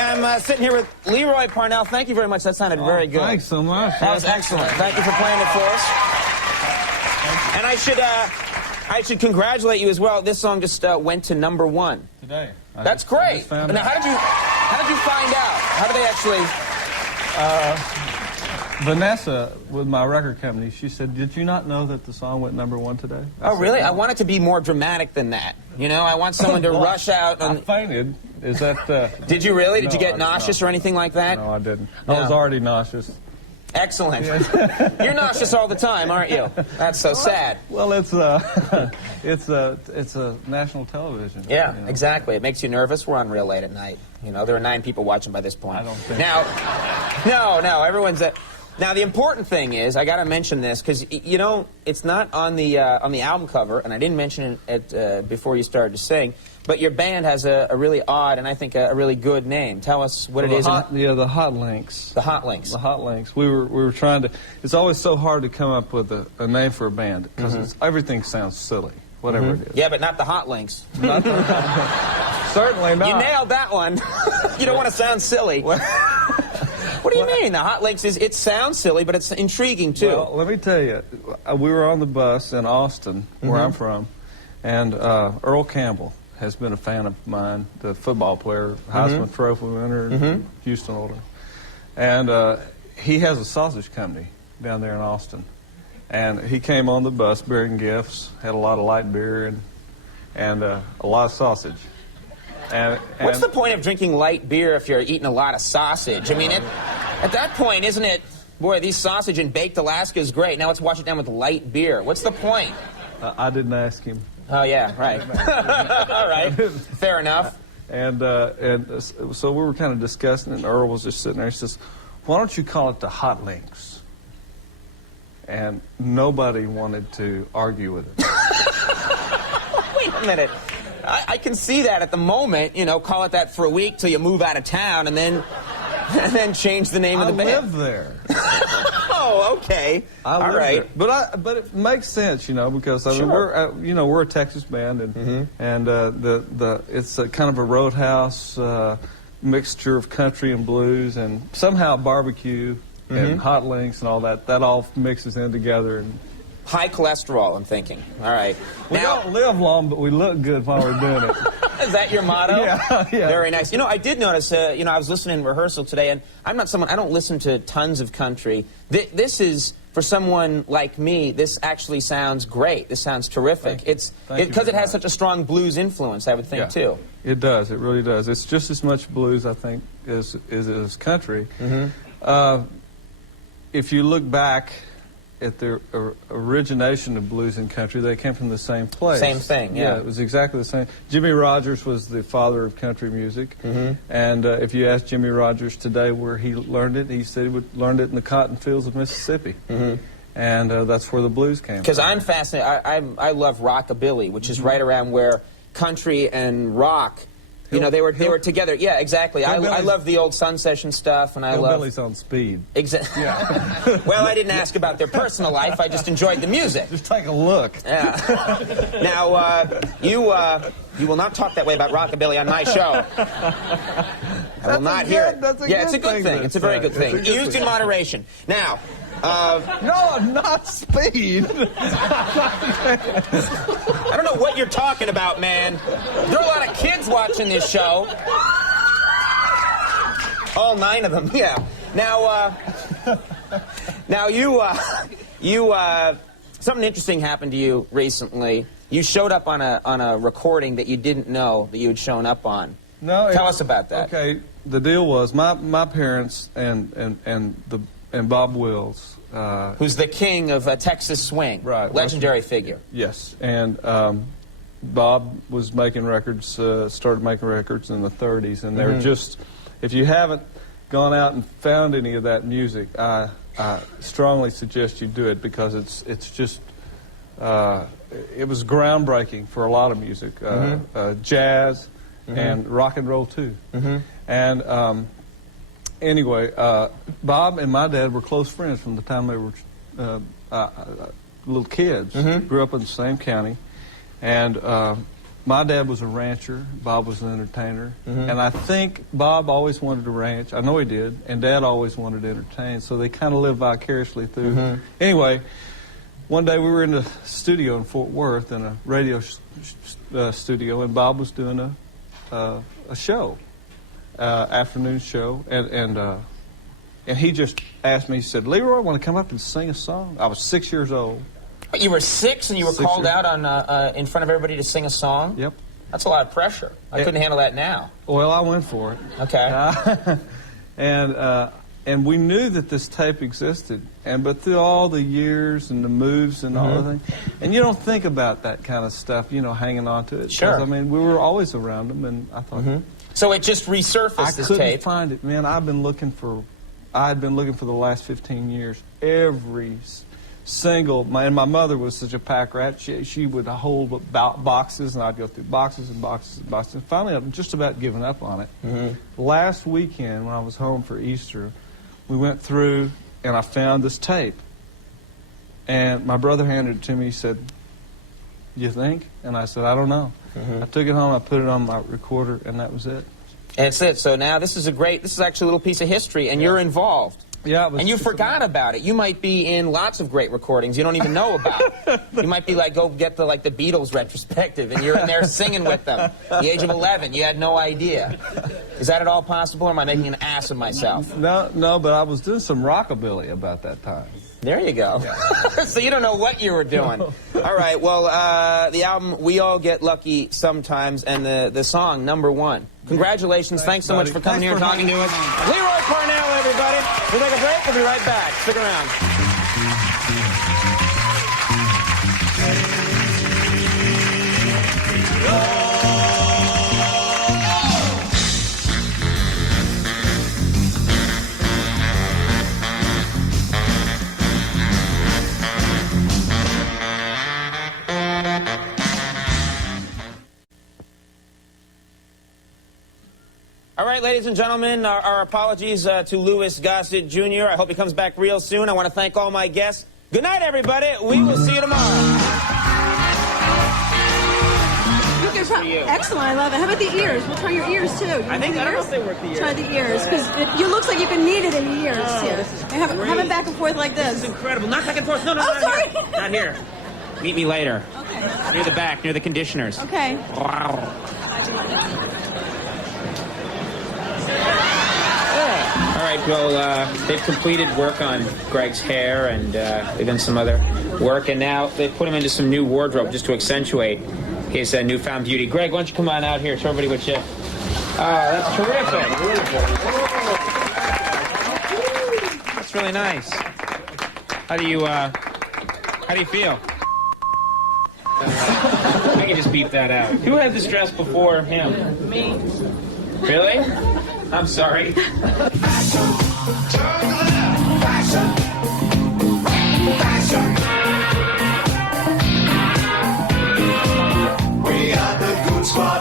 am sitting here with Leroy Parnell. Thank you very much. That sounded very good. Thanks so much. That was excellent. Thank you for playing it for us. And I should congratulate you as well. This song just went to #1 today. That's great. Now, how did you find out? How did they actually? Vanessa, with my record company, she said, "Did you not know that the song went #1 today?" Oh, really? I want it to be more dramatic than that. You know, I want someone to rush out and... I fainted. Is that... Did you really? Did you get no, nauseous or anything like that? No, I didn't. I was already nauseous. Excellent. You're nauseous all the time, aren't you? That's so sad. Well, it's a national television. Yeah, you know? Exactly. It makes you nervous. We're on real late at night. You know, there are 9 people watching by this point. I don't think Now, no, everyone's... Now, the important thing is, I got to mention this, because, you know, it's not on the album cover, and I didn't mention it before you started to sing, but your band has a really odd and I think a really good name. Tell us what it is. Yeah, the Hot Links. The Hot Links. The Hot Links. We were trying to... It's always so hard to come up with a name for a band, because everything sounds silly, whatever it is. Yeah, but not the Hot Links. Not the, certainly not. You nailed that one. You don't want to sound silly. What do you mean? The Hot Links it sounds silly, but it's intriguing, too. Well, let me tell you, we were on the bus in Austin, where I'm from, and Earl Campbell has been a fan of mine, the football player, Heisman Trophy winner, Houston Older. And he has a sausage company down there in Austin. And he came on the bus bearing gifts, had a lot of light beer and a lot of sausage. What's the point of drinking light beer if you're eating a lot of sausage? I mean, at that point, isn't it, boy, these sausage in baked Alaska is great. Now let's wash it down with light beer. What's the point? I didn't ask him. Oh, yeah, right. All right, fair enough. And so we were kind of discussing it, and Earl was just sitting there. He says, "Why don't you call it the Hot Links?" And nobody wanted to argue with it. Wait a minute. I can see that at the moment, you know, call it that for a week till you move out of town, and then change the name of the band. I live there. Oh, okay. All right. There. But it makes sense, you know, because I mean, we're a Texas band, and it's a kind of a roadhouse mixture of country and blues, and somehow barbecue and Hot Links and all that all mixes in together. And high cholesterol, I'm thinking. All right. We don't live long, but we look good while we're doing it. Is that your motto? Yeah. Very nice. You know, I did notice, you know, I was listening in rehearsal today, and I'm not someone, I don't listen to tons of country. This is, for someone like me, this actually sounds great. This sounds terrific. It's because it has such a strong blues influence, I would think, too. It does. It really does. It's just as much blues, I think, as country. If you look back at the origination of blues and country, they came from the same place. Same thing, yeah. It was exactly the same. Jimmy Rogers was the father of country music, and if you ask Jimmy Rogers today where he learned it, he said he learned it in the cotton fields of Mississippi. And that's where the blues came from. Because I'm fascinated, I love rockabilly, which is right around where country and rock, you know, they were together. Yeah, exactly. I love the old Sun Session stuff, and I love... Hillbillies on speed. Exactly. Yeah. Well, I didn't ask about their personal life. I just enjoyed the music. Just take a look. Yeah. Now, you will not talk that way about rockabilly on my show. I will not hear it. Yeah, it's a good thing. It's a very good thing. Used in moderation. Now... no, not speed. I don't know what you're talking about, man. There are a lot of kids watching this show. All 9 of them, yeah. Now, something interesting happened to you recently. You showed up on a recording that you didn't know that you had shown up on. No. Tell us about that. Okay, the deal was my parents and Bob Wills, who's the king of Texas swing, right? Legendary figure. Yes, and Bob was making records, started making records in the '30s, and they're just. If you haven't gone out and found any of that music, I strongly suggest you do it, because it's just. It was groundbreaking for a lot of music, jazz, and rock and roll too, and. Anyway, Bob and my dad were close friends from the time they were little kids. Grew up in the same county, and my dad was a rancher. Bob was an entertainer. And I think Bob always wanted to ranch. I know he did. And Dad always wanted to entertain. So they kind of lived vicariously through. Anyway, one day we were in the studio in Fort Worth, in a radio studio, and Bob was doing a show, afternoon show. And he just asked me, he said, "Leroy, I want to come up and sing a song." I was 6 years old. But you were 6 and you were called out on in front of everybody to sing a song? Yep. That's a lot of pressure. I couldn't handle that now. Well, I went for it. Okay. And we knew that this tape existed, but through all the years and the moves and all the things, and you don't think about that kind of stuff, you know, hanging on to it. Sure. I mean, we were always around them, and I thought. So it just resurfaced, I this couldn't tape. find it, man. I had been looking for the last 15 years. Every single, and my mother was such a pack rat. She would hold boxes, and I'd go through boxes and boxes and boxes. And finally, I'm just about giving up on it. Last weekend, when I was home for Easter, we went through, and I found this tape. And my brother handed it to me. He said, "You think?" And I said, "I don't know." I took it home, I put it on my recorder, and that was it. That's it. So now this is actually a little piece of history, and you're involved. Yeah, and you forgot about it. You might be in lots of great recordings you don't even know about. You might be like, go get the Beatles retrospective, and you're in there singing with them. The age of 11, you had no idea. Is that at all possible, or am I making an ass of myself? No, but I was doing some rockabilly about that time. There you go. So you don't know what you were doing. All right, well, the album, We All Get Lucky Sometimes, and the song, Number One. Congratulations. Thanks so much for coming here and talking to us. Leroy Parnell, everybody. We'll take a break. We'll be right back. Stick around. All right, ladies and gentlemen, our apologies to Louis Gossett Jr. I hope he comes back real soon. I want to thank all my guests. Good night, everybody. We will see you tomorrow. Excellent, I love it. How about the ears? We'll try your ears, too. I don't know if they work the ears. Try the ears, because it looks like you can knead it in the ears, too. This is Have it back and forth like this. This is incredible. Not back and forth. No, Oh, not sorry. here. Not here. Meet me later. Okay. Near the back, near the conditioners. Okay. Wow. All right, well, they've completed work on Greg's hair, and they've done some other work, and now they've put him into some new wardrobe just to accentuate his newfound beauty. Greg, why don't you come on out here, show everybody what you... Oh, that's terrific. That's really nice. How do you feel? I can just beep that out. Who had this dress before him? Me. Really? I'm sorry. We are the good squad.